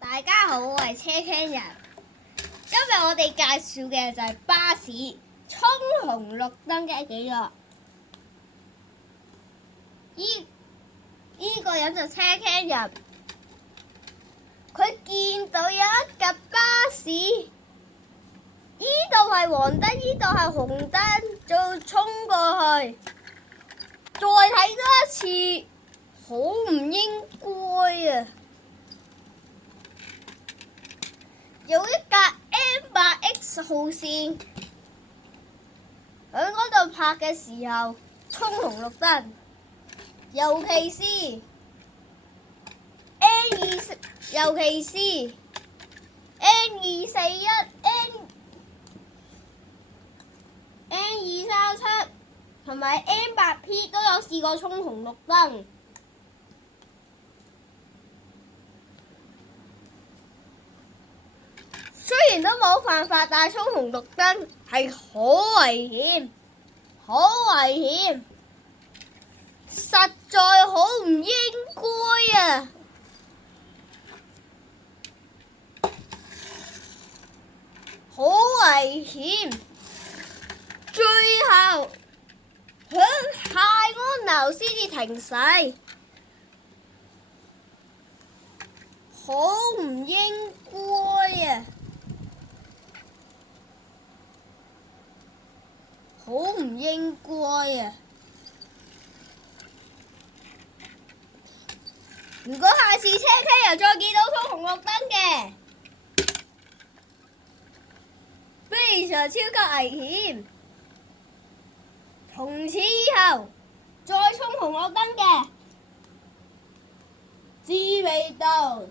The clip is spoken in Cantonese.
大家好，我係車廳人。今日我哋介紹嘅就係巴士衝紅綠燈嘅紀錄。呢個人就車廳人，佢見到有一架巴士，呢度係黃燈，呢度係紅燈，就衝過去。再睇多一次，好唔應該啊！有一架 M8X 號線喺嗰度拍嘅時候衝紅綠燈，尤其是 N241、N237同埋 M8P 都有試過衝紅綠燈。雖然都冇犯法，但係衝紅綠燈係好危險，好危險，實在好唔應該啊！好危險，最後響泰安樓先至停駛，好唔應該啊！好唔應該啊！如果下次車廳又再見到衝紅綠燈嘅，非常超級危險。從此以後再衝紅綠燈嘅，知味道。